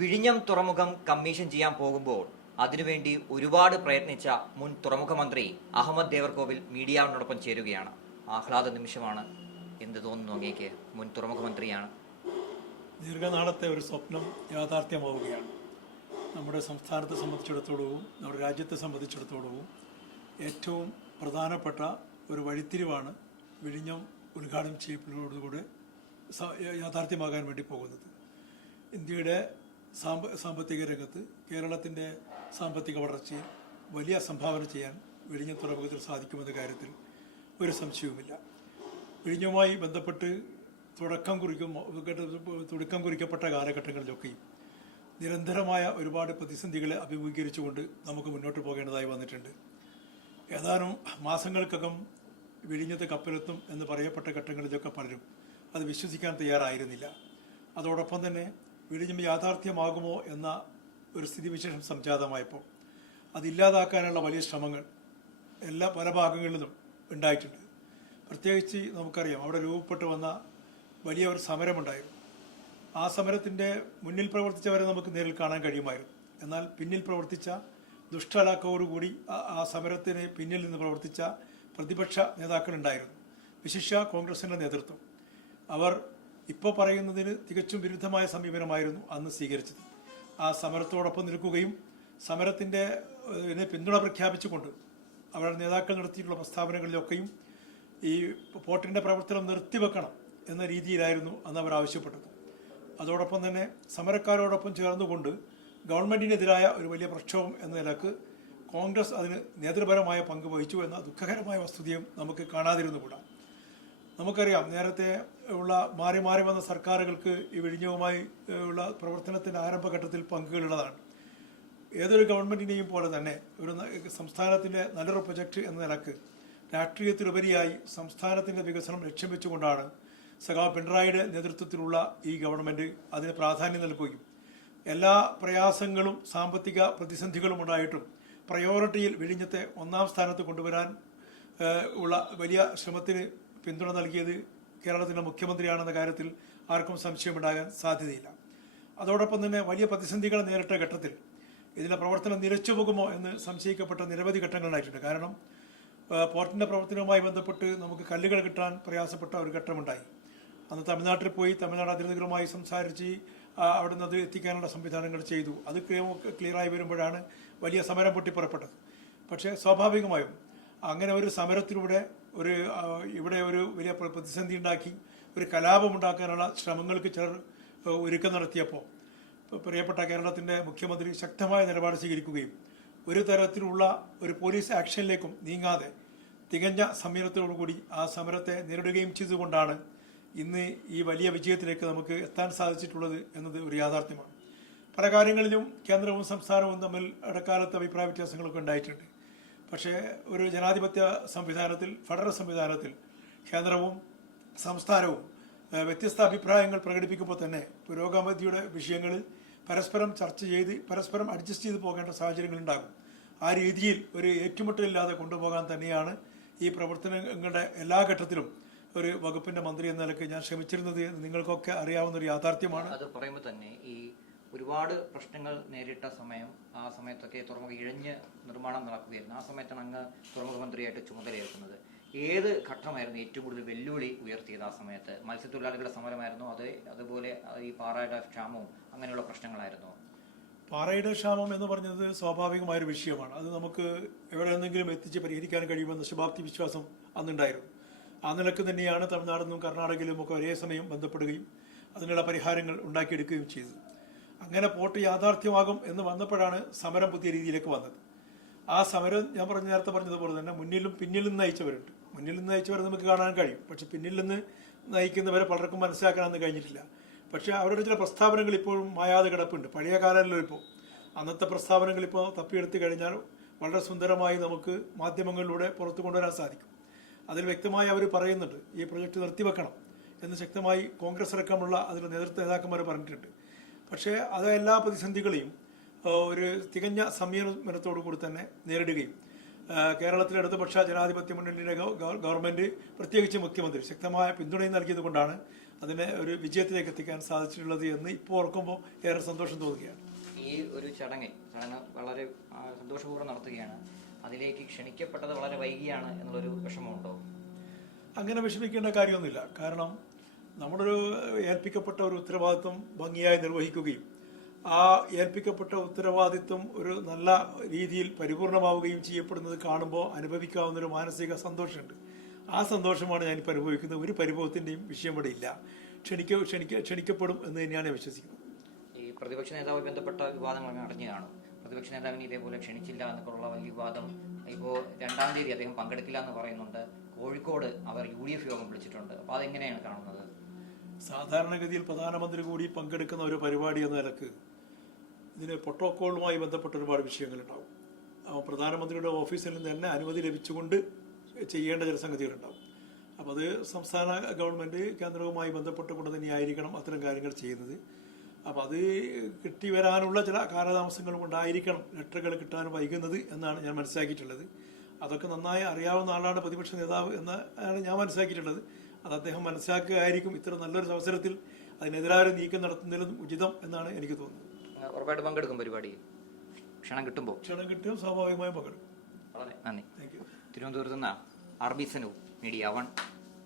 വിഴിഞ്ഞം തുറമുഖം കമ്മീഷൻ ചെയ്യാൻ പോകുമ്പോൾ അതിനുവേണ്ടി ഒരുപാട് പ്രയത്നിച്ച മുൻ തുറമുഖ മന്ത്രി അഹമ്മദ് ദേവർകോവിൽ മീഡിയാവിനോടൊപ്പം ചേരുകയാണ്. ആഹ്ലാദ നിമിഷമാണ്. എന്ത് തോന്നുന്നു അങ്ങേക്ക്? മുൻ തുറമുഖ മന്ത്രിയാണ്. ദീർഘനാളത്തെ ഒരു സ്വപ്നം യാഥാർത്ഥ്യമാവുകയാണ്. നമ്മുടെ സംസ്ഥാനത്തെ സംബന്ധിച്ചിടത്തോളവും നമ്മുടെ രാജ്യത്തെ സംബന്ധിച്ചിടത്തോളവും ഏറ്റവും പ്രധാനപ്പെട്ട ഒരു വഴിത്തിരിവാണ് വിഴിഞ്ഞം ഉദ്ഘാടനം ചെയ്യപ്പെടുന്നതോടുകൂടെ യാഥാർത്ഥ്യമാകാൻ വേണ്ടി പോകുന്നത്. ഇന്ത്യയുടെ സാമ്പത്തിക രംഗത്ത് കേരളത്തിൻ്റെ സാമ്പത്തിക വളർച്ചയിൽ വലിയ സംഭാവന ചെയ്യാൻ വിഴിഞ്ഞം തുറമുഖത്തിൽ സാധിക്കുമെന്ന കാര്യത്തിൽ ഒരു സംശയവുമില്ല. വിഴിഞ്ഞവുമായി ബന്ധപ്പെട്ട് തുടക്കം കുറിക്കപ്പെട്ട കാലഘട്ടങ്ങളിലൊക്കെയും നിരന്തരമായ ഒരുപാട് പ്രതിസന്ധികളെ അഭിമുഖീകരിച്ചുകൊണ്ട് നമുക്ക് മുന്നോട്ട് പോകേണ്ടതായി വന്നിട്ടുണ്ട്. ഏതാനും മാസങ്ങൾക്കകം വിഴിഞ്ഞത്ത് കപ്പലെത്തും എന്ന് പറയപ്പെട്ട ഘട്ടങ്ങളിലൊക്കെ പലരും അത് വിശ്വസിക്കാൻ തയ്യാറായിരുന്നില്ല. അതോടൊപ്പം തന്നെ വിഴിഞ്ഞം യാഥാർത്ഥ്യമാകുമോ എന്ന ഒരു സ്ഥിതിവിശേഷം സംജാതമായപ്പോൾ അതില്ലാതാക്കാനുള്ള വലിയ ശ്രമങ്ങൾ പല ഭാഗങ്ങളിലും ഉണ്ടായിട്ടുണ്ട്. പ്രത്യേകിച്ച് നമുക്കറിയാം, അവിടെ രൂപപ്പെട്ടു വന്ന വലിയ ഒരു സമരമുണ്ടായിരുന്നു. ആ സമരത്തിൻ്റെ മുന്നിൽ പ്രവർത്തിച്ചവരെ നമുക്ക് നേരിൽ കാണാൻ കഴിയുമായിരുന്നു. എന്നാൽ പിന്നിൽ പ്രവർത്തിച്ച ദുഷ്ടലാക്കോടുകൂടി ആ സമരത്തിന് പിന്നിൽ നിന്ന് പ്രവർത്തിച്ച പ്രതിപക്ഷ നേതാക്കളുണ്ടായിരുന്നു. വിശിഷ്യ കോൺഗ്രസിൻ്റെ നേതൃത്വം. അവർ ഇപ്പോൾ പറയുന്നതിന് തികച്ചും വിരുദ്ധമായ സമീപനമായിരുന്നു അന്ന് സ്വീകരിച്ചത്. ആ സമരത്തോടൊപ്പം നിൽക്കുകയും സമരത്തിൻ്റെ പിന്തുണ പ്രഖ്യാപിച്ചുകൊണ്ട് അവരുടെ നേതാക്കൾ നടത്തിയിട്ടുള്ള പ്രസ്താവനകളിലൊക്കെയും ഈ പോർട്ടിൻ്റെ പ്രവർത്തനം നിർത്തിവെക്കണം എന്ന രീതിയിലായിരുന്നു അന്ന് അവർ ആവശ്യപ്പെട്ടത്. അതോടൊപ്പം തന്നെ സമരക്കാരോടൊപ്പം ചേർന്നുകൊണ്ട് ഗവൺമെൻറ്റിനെതിരായ ഒരു വലിയ പ്രക്ഷോഭം എന്ന നിലക്ക് കോൺഗ്രസ് അതിന് നേതൃപരമായ പങ്ക് വഹിച്ചു എന്ന ദുഃഖകരമായ വസ്തുതയും നമുക്ക് കാണാതിരുന്നുകൂടാ. നമുക്കറിയാം, നേരത്തെ ഉള്ള മാറി മാറി വന്ന സർക്കാരുകൾക്ക് ഈ വിഴിഞ്ഞവുമായി ഉള്ള പ്രവർത്തനത്തിൻ്റെ ആരംഭഘട്ടത്തിൽ പങ്കുകളുള്ളതാണ്. ഏതൊരു ഗവൺമെൻറ്റിനെയും പോലെ തന്നെ ഒരു സംസ്ഥാനത്തിൻ്റെ നല്ലൊരു പ്രൊജക്റ്റ് എന്ന നിലക്ക് രാഷ്ട്രീയത്തിലുപരിയായി സംസ്ഥാനത്തിൻ്റെ വികസനം ലക്ഷ്യം വെച്ചുകൊണ്ടാണ് സഖാവ് പിണറായിയുടെ നേതൃത്വത്തിലുള്ള ഈ ഗവൺമെൻറ് അതിന് പ്രാധാന്യം നൽകുകയും എല്ലാ പ്രയാസങ്ങളും സാമ്പത്തിക പ്രതിസന്ധികളും ഉണ്ടായിട്ടും പ്രയോറിറ്റിയിൽ വിഴിഞ്ഞത്തെ ഒന്നാം സ്ഥാനത്ത് കൊണ്ടുവരാൻ ഉള്ള വലിയ ശ്രമത്തിന് പിന്തുണ നൽകിയത് കേരളത്തിൻ്റെ മുഖ്യമന്ത്രിയാണെന്ന കാര്യത്തിൽ ആർക്കും സംശയമുണ്ടാകാൻ സാധ്യതയില്ല. അതോടൊപ്പം തന്നെ വലിയ പ്രതിസന്ധികൾ നേരിട്ട ഘട്ടത്തിൽ ഇതിൻ്റെ പ്രവർത്തനം നിലച്ചുപോകുമോ എന്ന് സംശയിക്കപ്പെട്ട നിരവധി ഘട്ടങ്ങളുണ്ടായിട്ടുണ്ട്. കാരണം പോർട്ടിൻ്റെ പ്രവർത്തനവുമായി ബന്ധപ്പെട്ട് നമുക്ക് കല്ലുകൾ കിട്ടാൻ പ്രയാസപ്പെട്ട ഒരു ഘട്ടമുണ്ടായി. അന്ന് തമിഴ്നാട്ടിൽ പോയി തമിഴ്നാട് അധികൃതരുമായി സംസാരിച്ച് അവിടെ നിന്ന് അത് എത്തിക്കാനുള്ള സംവിധാനങ്ങൾ ചെയ്തു. അത് ക്ലിയറായി വരുമ്പോഴാണ് വലിയ സമരം പൊട്ടിപ്പുറപ്പെട്ടത്. പക്ഷേ സ്വാഭാവികമായും അങ്ങനെ ഒരു സമരത്തിലൂടെ ഇവിടെ ഒരു വലിയ പ്രതിസന്ധി ഉണ്ടാക്കി ഒരു കലാപമുണ്ടാക്കാനുള്ള ശ്രമങ്ങൾക്ക് ചിലർ ഒരുക്കം നടത്തിയപ്പോൾ പ്രിയപ്പെട്ട കേരളത്തിൻ്റെ മുഖ്യമന്ത്രി ശക്തമായ നിലപാട് സ്വീകരിക്കുകയും ഒരു തരത്തിലുള്ള ഒരു പോലീസ് ആക്ഷനിലേക്കും നീങ്ങാതെ തികഞ്ഞ സംയമനത്തോടുകൂടി ആ സമരത്തെ നേരിടുകയും ചെയ്തുകൊണ്ടാണ് ഇന്ന് ഈ വലിയ വിജയത്തിലേക്ക് നമുക്ക് എത്താൻ സാധിച്ചിട്ടുള്ളത് എന്നത് ഒരു യാഥാർത്ഥ്യമാണ്. പല കാര്യങ്ങളിലും കേന്ദ്രവും സംസ്ഥാനവും തമ്മിൽ ഇടക്കാലത്ത് അഭിപ്രായ വ്യത്യാസങ്ങളൊക്കെ ഉണ്ടായിട്ടുണ്ട്. പക്ഷേ ഒരു ജനാധിപത്യ സംവിധാനത്തിൽ, ഫെഡറൽ സംവിധാനത്തിൽ കേന്ദ്രവും സംസ്ഥാനവും വ്യത്യസ്ത അഭിപ്രായങ്ങൾ പ്രകടിപ്പിക്കുമ്പോൾ തന്നെ പുരോഗമതിയുടെ വിഷയങ്ങളിൽ പരസ്പരം ചർച്ച ചെയ്ത് പരസ്പരം അഡ്ജസ്റ്റ് ചെയ്ത് പോകേണ്ട സാഹചര്യങ്ങൾ ഉണ്ടാകും. ആ രീതിയിൽ ഒരു ഏറ്റുമുട്ടലില്ലാതെ കൊണ്ടുപോകാൻ തന്നെയാണ് ഈ പ്രവർത്തനങ്ങളുടെ എല്ലാ ഘട്ടത്തിലും ഒരു വകുപ്പിന്റെ മന്ത്രി എന്ന നിലയ്ക്ക് ഞാൻ ശ്രമിച്ചിരുന്നത് നിങ്ങൾക്കൊക്കെ അറിയാവുന്ന ഒരു യാഥാർത്ഥ്യമാണ്. അത് പറയുമ്പോൾ തന്നെ ഈ ഒരുപാട് പ്രശ്നങ്ങൾ നേരിട്ട സമയം, ആ സമയത്തൊക്കെ തുറമുഖ ഇഴഞ്ഞ് നിർമ്മാണം നടക്കുകയായിരുന്നു. ആ സമയത്താണ് അങ്ങ് തുറമുഖ മന്ത്രിയായിട്ട് ചുമതലയേൽക്കുന്നത്. ഏത് ഘട്ടമായിരുന്നു ഏറ്റവും കൂടുതൽ വെല്ലുവിളി ഉയർത്തിയത്? ആ സമയത്ത് മത്സ്യത്തൊഴിലാളികളുടെ സമരമായിരുന്നു, അതുപോലെ ഈ പാറയുടെ ക്ഷാമവും അങ്ങനെയുള്ള പ്രശ്നങ്ങളായിരുന്നു? പാറയുടെ ക്ഷാമം എന്ന് പറഞ്ഞത് സ്വാഭാവികമായൊരു വിഷയമാണ്. അത് നമുക്ക് എവിടെയെന്നെങ്കിലും എത്തിച്ച് പരിഹരിക്കാൻ കഴിയുമെന്ന ശുഭാപ്തി വിശ്വാസം അന്നുണ്ടായിരുന്നു. ആ നിലക്ക് തന്നെയാണ് തമിഴ്നാടിനും കർണാടകയിലും ഒക്കെ ഒരേ സമയം ബന്ധപ്പെടുകയും അതിനുള്ള പരിഹാരങ്ങൾ ഉണ്ടാക്കിയെടുക്കുകയും ചെയ്തത്. അങ്ങനെ പോർട്ട് യാഥാർത്ഥ്യമാകും എന്ന് വന്നപ്പോഴാണ് സമരം പുതിയ രീതിയിലേക്ക് വന്നത്. ആ സമരം ഞാൻ നേരത്തെ പറഞ്ഞതുപോലെ തന്നെ മുന്നിലും പിന്നിലും നയിച്ചവരുണ്ട്. മുന്നിൽ നിന്ന് നയിച്ചവരെ നമുക്ക് കാണാൻ കഴിയും. പക്ഷെ പിന്നിൽ നിന്ന് നയിക്കുന്നവരെ പലർക്കും മനസ്സിലാക്കാനൊന്നും കഴിഞ്ഞിട്ടില്ല. പക്ഷേ അവരുടെ ചില പ്രസ്താവനകൾ ഇപ്പോഴും മായാതെ കിടപ്പുണ്ട്. പഴയ കാലമല്ലോ ഇപ്പോൾ. അന്നത്തെ പ്രസ്താവനകൾ ഇപ്പോൾ തപ്പിയെടുത്ത് കഴിഞ്ഞാൽ വളരെ സുന്ദരമായി നമുക്ക് മാധ്യമങ്ങളിലൂടെ പുറത്തു കൊണ്ടുവരാൻ സാധിക്കും. അതിൽ വ്യക്തമായി അവർ പറയുന്നുണ്ട്, ഈ പ്രൊജക്റ്റ് നിർത്തിവെക്കണം എന്ന് ശക്തമായി കോൺഗ്രസ് അടക്കമുള്ള അതിലെ നേതാക്കന്മാർ പറഞ്ഞിട്ടുണ്ട്. പക്ഷേ അത് എല്ലാ പ്രതിസന്ധികളെയും ഒരു തികഞ്ഞ സംയമനത്തോടു കൂടി തന്നെ നേരിടുകയും കേരളത്തിലെ ഇടതുപക്ഷ ജനാധിപത്യ മുന്നണിയുടെ ഗവൺമെന്റ്, പ്രത്യേകിച്ച് മുഖ്യമന്ത്രി ശക്തമായ പിന്തുണയും നൽകിയത് കൊണ്ടാണ് അതിനെ ഒരു വിജയത്തിലേക്ക് എത്തിക്കാൻ സാധിച്ചിട്ടുള്ളത് എന്ന് ഇപ്പോൾ ഓർക്കുമ്പോൾ ഏറെ സന്തോഷം തോന്നുകയാണ്. ഈ ഒരു ചടങ്ങ് വളരെ സന്തോഷപൂർവ്വം നടത്തുകയാണ്. അതിലേക്ക് ക്ഷണിക്കപ്പെട്ടത് വളരെ വൈകിയാണ് എന്നുള്ളൊരു വിഷമമുണ്ടോ? അങ്ങനെ വിഷമിക്കേണ്ട കാര്യമൊന്നുമില്ല. കാരണം നമ്മളൊരു ഏൽപ്പിക്കപ്പെട്ട ഒരു ഉത്തരവാദിത്വം ഭംഗിയായി നിർവഹിക്കുകയും ആ ഏൽപ്പിക്കപ്പെട്ട ഉത്തരവാദിത്വം ഒരു നല്ല രീതിയിൽ പരിപൂർണമാവുകയും ചെയ്യപ്പെടുന്നത് കാണുമ്പോൾ അനുഭവിക്കാവുന്ന ഒരു മാനസിക സന്തോഷമുണ്ട്. ആ സന്തോഷമാണ് ഞാനിപ്പോൾ അനുഭവിക്കുന്നത്. ഒരു പരിഭവത്തിൻ്റെയും വിഷയം ഇവിടെ ഇല്ല. ക്ഷണിക്കപ്പെടും എന്ന് തന്നെയാണ് ഞാൻ വിശ്വസിക്കുന്നത്. ഈ പ്രതിപക്ഷ നേതാവുമായി ബന്ധപ്പെട്ട വിവാദങ്ങൾ അറിഞ്ഞു കാണും. പ്രതിപക്ഷ നേതാവിന് ഇതേപോലെ ക്ഷണിച്ചില്ല എന്നൊക്കെയുള്ള വലിയ വിവാദം ഇപ്പോൾ 2-ാം തീയതി അദ്ദേഹം പങ്കെടുക്കില്ല എന്ന് പറയുന്നുണ്ട്. കോഴിക്കോട് അവർ UDF യോഗം വിളിച്ചിട്ടുണ്ട്. അപ്പോൾ അതെങ്ങനെയാണ് കാണുന്നത്? സാധാരണഗതിയിൽ പ്രധാനമന്ത്രി കൂടി പങ്കെടുക്കുന്ന ഒരു പരിപാടി എന്ന നിലക്ക് ഇതിന് പ്രോട്ടോക്കോളുമായി ബന്ധപ്പെട്ട ഒരുപാട് വിഷയങ്ങളുണ്ടാവും. പ്രധാനമന്ത്രിയുടെ ഓഫീസിൽ നിന്ന് തന്നെ അനുമതി ലഭിച്ചുകൊണ്ട് ചെയ്യേണ്ട ചില സംഗതികളുണ്ടാവും. അപ്പോൾ അത് സംസ്ഥാന ഗവൺമെൻറ് കേന്ദ്രവുമായി ബന്ധപ്പെട്ടുകൊണ്ട് തന്നെയായിരിക്കണം അത്തരം കാര്യങ്ങൾ ചെയ്യുന്നത്. അപ്പോൾ അത് കിട്ടി വരാനുള്ള ചില കാലതാമസങ്ങളും ഉണ്ടായിരിക്കണം ലെറ്ററുകൾ കിട്ടാൻ വൈകുന്നത് എന്നാണ് ഞാൻ മനസ്സിലാക്കിയിട്ടുള്ളത്. അതൊക്കെ നന്നായി അറിയാവുന്ന ആളാണ് പ്രതിപക്ഷ നേതാവ് എന്നാണ് ഞാൻ മനസ്സിലാക്കിയിട്ടുള്ളത്. അത് അദ്ദേഹം മനസ്സിലാക്കുകയായിരിക്കും ഇത്ര നല്ലൊരു അവസരത്തിൽ അതിനെതിരായ നീക്കം നടത്തുന്നതിലും ഉചിതം എന്നാണ് എനിക്ക് തോന്നുന്നത്. ഉറപ്പായിട്ട് പങ്കെടുക്കും. പരിപാടി ക്ഷണം കിട്ടും, സ്വാഭാവികമായും പങ്കെടുക്കും. വളരെ നന്ദി. തിരുവനന്തപുരത്ത് നിന്ന് RB സനു, മീഡിയ 1.